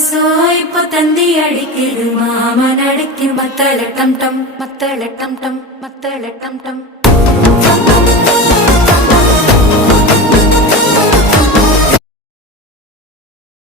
கொலுசோ இப்போ தந்தி அடிக்குது மாமன் அடிக்கு மத்தள டம் டம் மத்தள டம் டம் மத்தள டம் டம்.